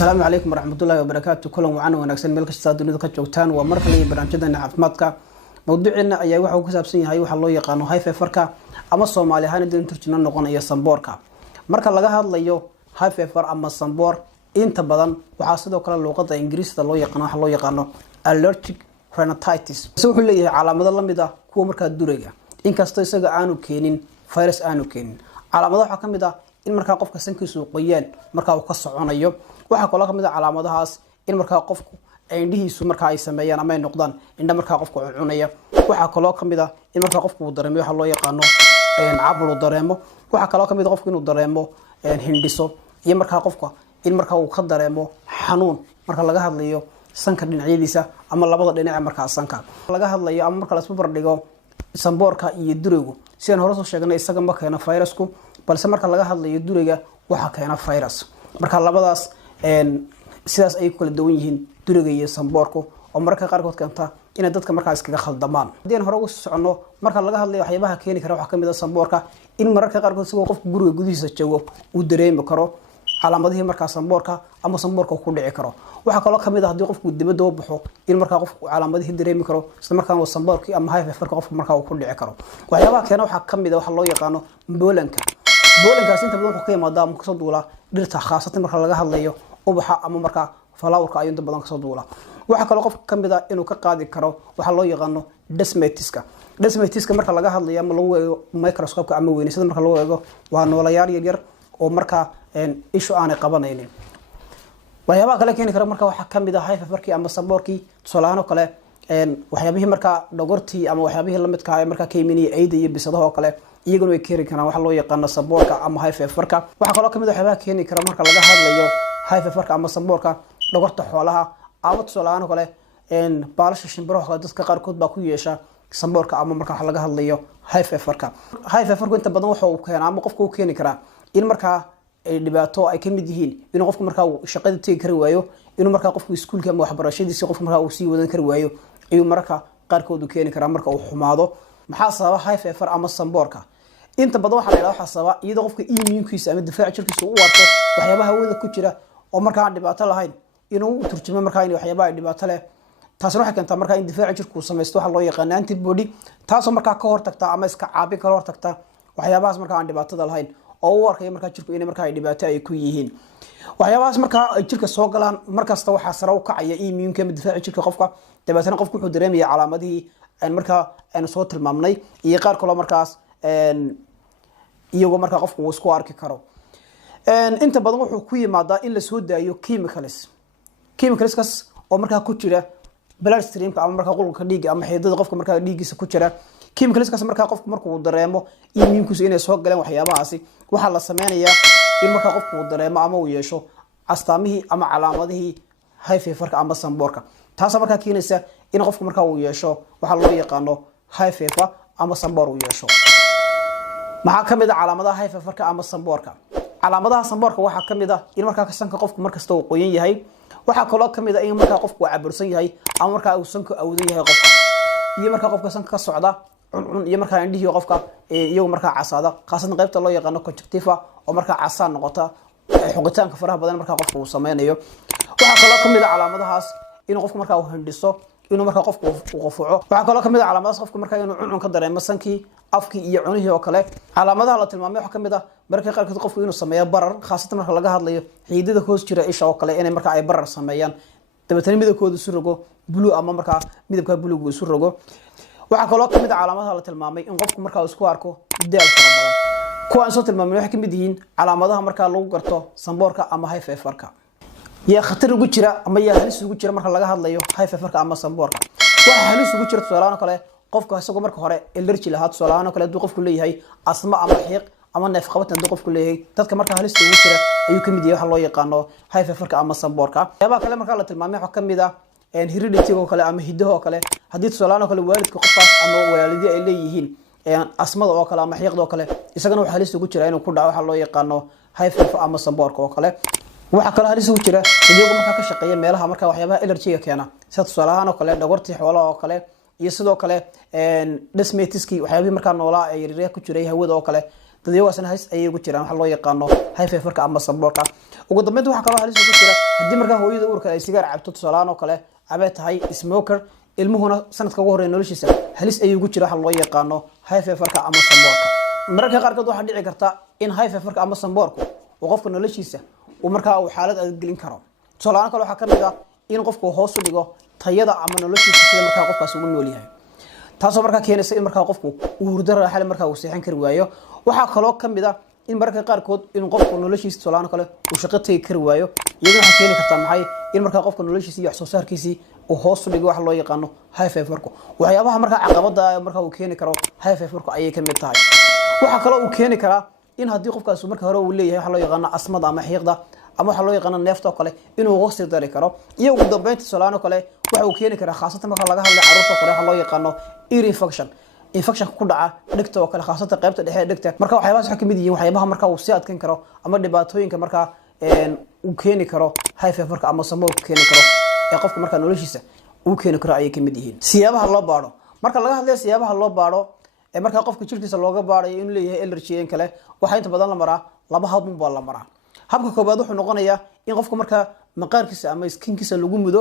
السلام عليكم ورحمة الله وبركاته. كلهم وعنا ونكسر ملك الشتات ونذكر جوتان ومركلي برامجنا عفماتك. موضوعنا أيه واحد وكسب سنين هاي وحلو يقانو هاي في فركة أما الصومالي هاي ندين ترجمنا نقول أيه صنبوركا. مركل لجها الله يو هاي في فر أما الصنبور أنت بدن وحاسده كلا اللغة الإنجليزية الله يقانو حلو يقانو allergic rhinitis. سووا اللي على مدى الله مدى هو مركل الدورية. إن كاستيسجا عنو كينين فيروس عنو كينين. على مدى حكم مدى in marka qofka sankiisu qoyaan marka uu ka soconayo waxa kale kamid ah calaamadahaas in marka qofku indhihiisu marka ay sameeyaan ama ay noqdaan indha marka qofku cunaya waxa kale kamid ah in marka qofku uu dareemo waxa loo yaqaano cabul dareemo waxa kale kamid ah qofku inuu dareemo hindhiso iyo marka qofka in marka uu ka dareemo xanuun marka laga hadlayo sanka dhinacyadiisa ama labada dhinac marka sanka laga hadlayo ama marka la isku bardhigo sanboorka iyo duraygu sidaan hore soo sheegnay isaga ma keena fayrasku balse marka laga hadlayo durayga waxa keena virus marka labadaas sidaas ay kala duwan yihiin durayga iyo sanboorku oo marka qaarkood keenta in dadka marka iskaga khaldamaan hadii hore u socono marka laga hadlayo waxyaabaha keeni kara waxa kamid ah sanboorka in marka qaarkood sidoo qofku guriga gudihiisa joogo uu dareemi karo calaamadaha marka sanboorka ama sanboorka ku dhici karo waxa kale kamid ah hadii qofku dibadda u baxo in marka qofku calaamadaha dareemi karo isla markaana sanboorka ama high fever qofku marka uu ku dhici karo waxyaabaha keena waxa kamid ah waxa loo yaqaano boolanka boolankaas inta badan wuxuu ka yimaadaa ama kasoo duula dhirta khaasatan marka laga hadlayo ubaxa ama marka flowerka ayuu inta badan kasoo duula waxa kale qofka kamid ah inuu ka qaadi karo waxa loo yaqaano desmatiska marka laga hadlayo ama lagu eego microscope ama weynaysan marka lagu eego waa noolayaal yar oo marka ishu aan qabanaynin waxyaabaha kale keeni kara marka waxa kamid ah high feverki ama sanboorki tusaalahan kale waxyaabihii marka dhogortii ama waxyaabihii la midka ah marka keemini ayda iyo bisadaha oo kale iyaguna way keeni karaan waxa loo yaqaan sanboorka ama high feverka waxa kale kamid ah waxyaabaha keeni kara marka laga hadlayo high feverka ama sanboorka dhogorta xoolaha ama tusaalahan kale baalasha shimbiraha dadka qaarkood baa ku yeesha sanboorka ama marka waxa laga hadlayo high feverku inta badan waxa uu keenaa ama qofku uu keeni kara in marka ay dhibaato ay kamid yihiin inuu qofku marka uu shaqada tagi kari waayo inuu marka qofku iskuulka ama waxbarashadiisa qofku marka uu sii wadan kari waayo ayuu marka qaarkood u keeni kara marka uu xumaado maxaa sababa high fever ama sanboorka inta badan waxa la yiraahdaa waxa sababa iyadoo qofka immuunkiisa ama difaaca jirkiisa uu warto waxyaabaha hawada ku jira oo marka aan dhibaato lahayn inuu turjumo marka in waxyaabaha dhibaato leh taasina waxa keenta marka in difaaca jirku uu sameesto waxa loo yaqaan antibody taasoo marka ka hortagta ama iska caabi ka hortagta waxyaabahaas marka aan dhibaatada lahayn oo uu arkay marka jirku inay marka ay dhibaato ay ku yihiin waxyaabahaas marka ay jirka soo galaan markasta waxa sare u kacaya immuunka ama difaaca jirka qofka dabeetana qofku wuxuu dareemayaa calaamadihii marka aynu soo tilmaamnay iyo qaar kale markaas iyagoo marka qofku uu isku arki karo inta badan wuxuu ku yimaadaa in la soo daayo chemicalskaas oo marka ku jira blood streamka ama marka qulqulka dhiigga ama xiidada qofka marka dhiiggiisa ku jira chemicalskaas marka qofku markuu dareemo immuunkiisu inay soo galeen waxyaabahaasi waxa la sameeyaa in marka qofku uu dareemo ama uu yeesho astaamihii ama calaamadihii high feverka ama sanboorka taas marka keenaysa in qofku marka uu yeesho waxa loo yaqaano high fever ama sanboor uu yeesho maxaa kamid ah calaamadaha high feverka ama sanboorka calaamadaha sanboorka waxa kamid ah in marka sanka qofku markasta uu qoyan yahay waxa kale kamid ah in marka qofku cabursan yahay ama marka uu sanka awdan yahay qofka iyo marka qofka sanka ka socda cun iyo marka indhihi qofka iyo marka casada qaasad qaybta loo yaqaan conjunctiva oo marka casaan noqota xogitaanka faraha badan marka qofku uu sameeyo waxa kale kamid ah calaamadahaas in qofku marka uu hindhiso inuu marka qofku uu qufuco waxa kale kamid ah calaamadahaas qofku marka inuu cun ka dareemo sankii afkii iyo cunihii oo kale calaamadaha la tilmaamay waxa kamid ah marka qaarkood qofku inuu sameeyo barar khaasatan marka laga hadlayo xiidada hoos jira isha oo kale inay marka ay barar sameeyaan dabeetana midabkoodu isu rogo blue ama marka midabka buluuga isu rogo waxa kale kamid ah calaamadaha la tilmaamay in qofku marka uu isku arko daal fara badan kuwaan soo tilmaamay waxa kamid yihiin calaamadaha marka lagu garto sanboorka ama high feverka yaa khatar ugu jira ama yaa halis ugu jira marka laga hadlayo high feverka ama sanboorka waxa halis ugu jira tusaalahan kale qofka isagoo marka hore allergy lahaa tusaalahan kale haduu qofku leeyahay asma ama xiiq ama neef qabad haduu qofku leeyahay dadka marka halis ugu jira ayuu kamid yahay waxa loo yaqaano high feverka ama sanboorka waxyaabaha kale marka la tilmaamay waxa kamid ah heredity oo kale ama hidaha oo kale hadii tusaalahan kale waalidka qofkaas ama waalidii ay leeyihiin asmada oo kale ama xiiqda oo kale isagana waxa halis ugu jira inuu ku dhaco waxa loo yaqaano high fever ama sanboorka oo kale waxa kale halis ugu jira iyagu marka ka shaqeeya meelaha marka waxyaabaha allergy keena sida tusaalahan oo kale dhogortii xoolaha oo kale iyo sidoo kale desmatiski waxyaabaha marka noolaa ay yaryar ku jiray hawada oo kale dadyo waasna halis ay ugu jiraan waxa loo yaqaano high feverka ama sanboorka ugu dambeyntii waxa kale halis ku jira hadii marka hooyada uurka ay sigaar cabto tusalaan oo kale abay tahay smoker ilmuhuna sanadka ugu horeeyay noloshiisa halis ay ugu jira waxa loo yaqaano high feverka ama samboorka mararka qaarkood waxa dhici karta in high feverka ama samboorku uu qofka noloshiisa uu marka uu xaalad adag gelin karo tusalaan kale waxa kamid ah in qofku hoos u dhigo tayada ama noloshiisa sida marka qofkaas uu nool yahay taasoo marka keenaysa in marka qofku uu hurdo raaxo marka uu seexan kari waayo waxa kale oo kamid ah in marka qaarkood in qofku noloshiisa tusalaan kale uu shaqo tagi kari waayo iyadoo waxa keeni karta maxay in marka qofka noloshiisa iyo wax soo saarkiisa uu hoos u dhigo wax loo yaqaano high feverku waxyaabaha marka caqabada marka uu keeni karo high feverku ayay kamid tahay waxa kale uu keeni kara in hadii qofkaas marka hore uu leeyahay wax loo yaqaano asmada ama xiiqda ama waxa loo yaqaan neefta kale inuu hoos dari karo iyo ugu dambeyntii salaano kale waxa uu keeni karaa khaasatan marka laga hadlayo caruurta kale waxa loo yaqaano ear infection ku dhaca dhigta oo kale khaasatan qaybta dhexe dhigta marka waxyaabahaas waxa kamid yihiin waxyaabaha marka uu si adkan karo ama dhibaatooyinka marka uu keeni karo high feverka ama samboorka keeni karo ee qofka marka noloshiisa uu keeni karo ayay kamid yihiin siyaabaha loo baaro marka laga hadlayo siyaabaha loo baaro ee marka qofka jirkiisa looga baarayo inuu leeyahay allergy kale waxa inta badan la maraa laba hab baa la maraa habka koobaad wuxuu noqonayaa in qofku marka maqaarkiisa ama skinkiisa lagu mudo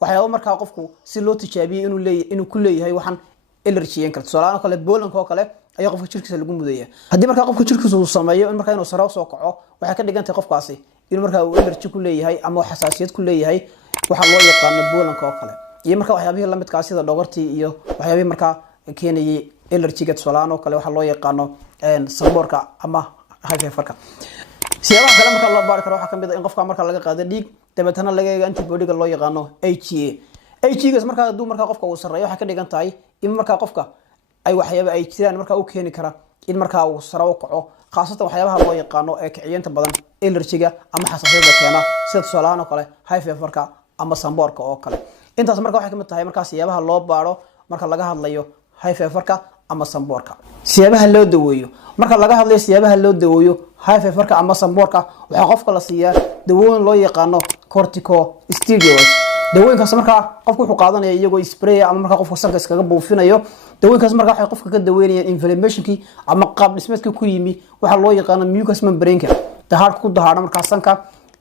waxyaabo marka qofku si loo tijaabiyo inuu ku leeyahay waxan allergy kale tusaale kale boolanka oo kale ayaa qofka jirkiisa lagu mudaya hadii marka qofka jirkiisa uu sameeyo in marka inuu sare soo kaco waxa ka dhigan tahay qofkaasi inuu marka uu allergy ku leeyahay ama xasaasiyad ku leeyahay waxa loo yaqaan boolanka oo kale iyo marka waxyaabaha la midka sida dhogortii iyo waxyaabaha marka keenayay allergy-ga tusaale kale waxa loo yaqaano samboorka ama high feverka siyaabaha kale marka loo baari karo waxa kamid ah in qofka marka laga qaado dhiig dabeetana laga eego antibody-ga loo yaqaano AGA marka haduu marka qofka uu sareeyo waxa ka dhigan tahay in marka qofka ay waxyaabo ay jiraan marka uu keeni kara in marka uu sare u kaco khaasatan waxyaabaha loo yaqaano ee kiciyanta badan allergy-ga ama xasaasiyadda keena sida tusaalahan kale high feverka ama samboorka oo kale intaas marka waxa kamid tahay marka siyaabaha loo baaro marka laga hadlayo high feverka ama samboorka siyaabaha loo daweeyo marka laga hadlayo siyaabaha loo daweeyo high feverka ama samboorka waxa qofka la siiyaa dawooyin loo yaqaano corticosteroids dawooyinkaas marka qofku wuxuu qaadanaya iyagoo spray ama marka qofku sanka iskaga buufinayo dawooyinkaas marka waxay qofka ka daweynayaan inflammationki ama qaab dhismeedka ku yimi waxa loo yaqaano mucous membrane-ka dahaar ku dahaara marka sanka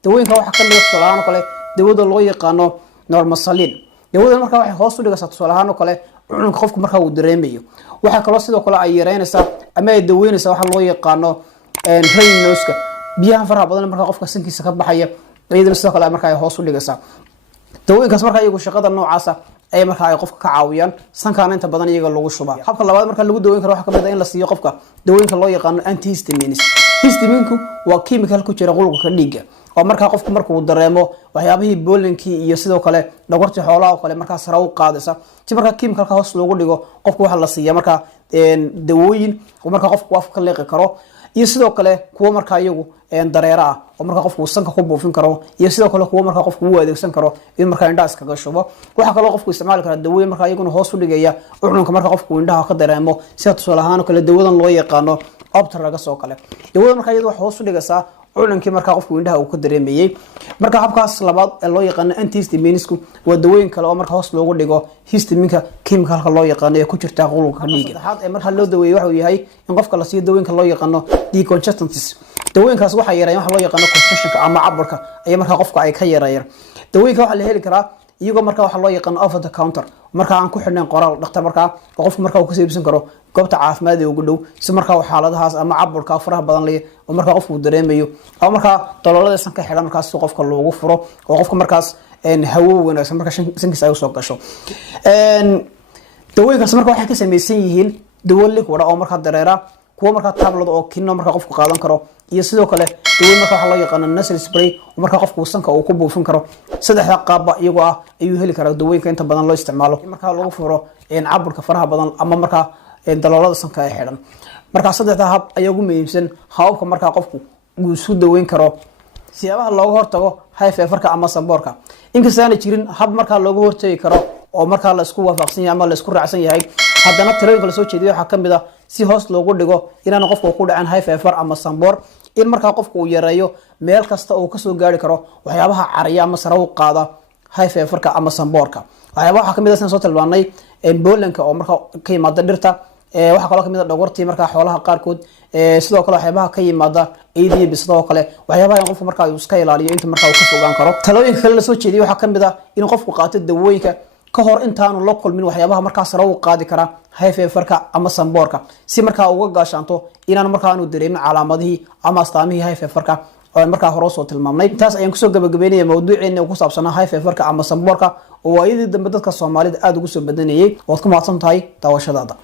dawooyinka waxa kamid ah tusaalahan kale dawada loo yaqaano normoxalin dawada marka waxay hoos u dhigaysaa tusaalahan kale cununka qofku marka uu dareemayo waxa kale sidoo kale ay yareynaysaa ama ay daweynaysaa waxa loo yaqaano rain nose-ka biyaha faraha badan marka qofka sankiisa ka baxaya iyadana sidoo kale marka ay hoos u dhigaysaa dawooyinkaas marka iyagu shaqada noocaas ay marka ay qofka ka caawiyaan sankaana inta badan iyaga lagu shubaa habka labaad marka lagu daweyn karo waxa kamid ah in la siiyo qofka dawooyinka loo yaqaano antihistamines histaminku waa chemical ku jira qulubka dhiigga oo marka qofku marka uu dareemo waxyaabihii boolanki iyo sidoo kale dhogortii xoolaha oo kale marka sare u qaadaysa si marka chemicalka hoos loogu dhigo qofku waxa la siiyaa marka dawooyin oo marka qofku afka ka leeqi karo iyo sidoo kale kuwa marka iyagu dareera ah oo marka qofku sanka ku buufin karo iyo sidoo kale kuwa marka qofku uu adeegsan karo in marka indhaha iskaga shubo waxa kale qofku isticmaali kara dawooyin marka iyaguna hoos u dhigaya cununka marka qofku indhaha ka dareemo sida tusaale ahaan kale dawadan loo yaqaano optaragas oo kale dawada marka iyadu wax hoos u dhigaysaa culankii marka qofku indhaha uu ka dareemayay marka habkaas labaad ee loo yaqaan antihistaminesku waa dawooyin kale oo marka hoos loogu dhigo histaminka chemicalka loo yaqaan ee ku jirta qulubka dhiigga saddexaad ee marka loo daweeyo waxa uu yahay in qofka la siiyo dawooyinka loo yaqaan decongestants dawooyinkaas waxa yareeyaan waxa loo yaqaan congestionka ama caburka ay marka qofka ay ka yareeyaan dawooyinka waxa la heli karaa iyagoo marka waxa loo yaqaan over the counter marka aan ku xidhneen qoraal dhakhtar marka qofku marka uu ka iibsan karo goobta caafimaad ee ugu dhow si marka xaaladahaas ama caburka faraha badan leh oo marka qofku dareemayo ama marka daloolada sanka xidhan markaas qofka loogu furo oo qofka markaas hawo wanaagsan marka sankiisa ay soo gasho dawooyinkaas marka waxay ka sameeysan yihiin dawo liquid oo marka dareera kuwa marka tablet oo kinno marka qofku qaadan karo iyo sidoo kale dawo marka waxa loo yaqaan nasal spray oo marka qofku sanka uu ku buufin karo saddexda qaabba iyagoo ah ayuu heli karaa dawooyinka inta badan loo isticmaalo marka lagu furo caburka faraha badan ama marka daloolada sanka ay xidhan marka saddexda hab ayaa ugu muhiimsan hababka marka qofku uu isu daweyn karo siyaabaha looga hortago high feverka ama samboorka inkasta aan jirin hab marka looga hortagi karo oo marka la isku waafaqsan yahay ama la isku raacsan yahay haddana talooyinka la soo jeediyo waxa kamid ah si hoos loogu dhigo inaan qofku ku dhacin high fever ama samboor in marka qofku uu yareeyo meel kasta oo ka soo gaari karo waxyaabaha cariya ama sare u qaada high feverka ama samboorka waxyaabaha waxa kamid ah soo tilmaanay boolanka oo marka ka yimaada dhirta waxa kale kamid ah dhogortii marka xoolaha qaarkood sidoo kale waxyaabaha ka yimaada ADB sidoo kale waxyaabaha qofku marka uu iska ilaaliyo inta marka uu ka fogaan karo talooyinka kale la soo jeediyo waxa kamid ah in qofku qaato dawooyinka ka hor intaanu la kulmin waxyaabaha marka sare u qaadi kara high feverka ama sanboorka si marka uga gaashaanto inaan marka aanu dareemin calaamadihi ama astaamihii high feverka oo marka hore soo tilmaamnay taas ayaan kusoo gabagabeynay mawduuceena ku saabsanaa high feverka ama sanboorka oo waayadii dambe dadka Soomaalida aad ugu soo badanayay oo ku mahadsan tahay daawashadaada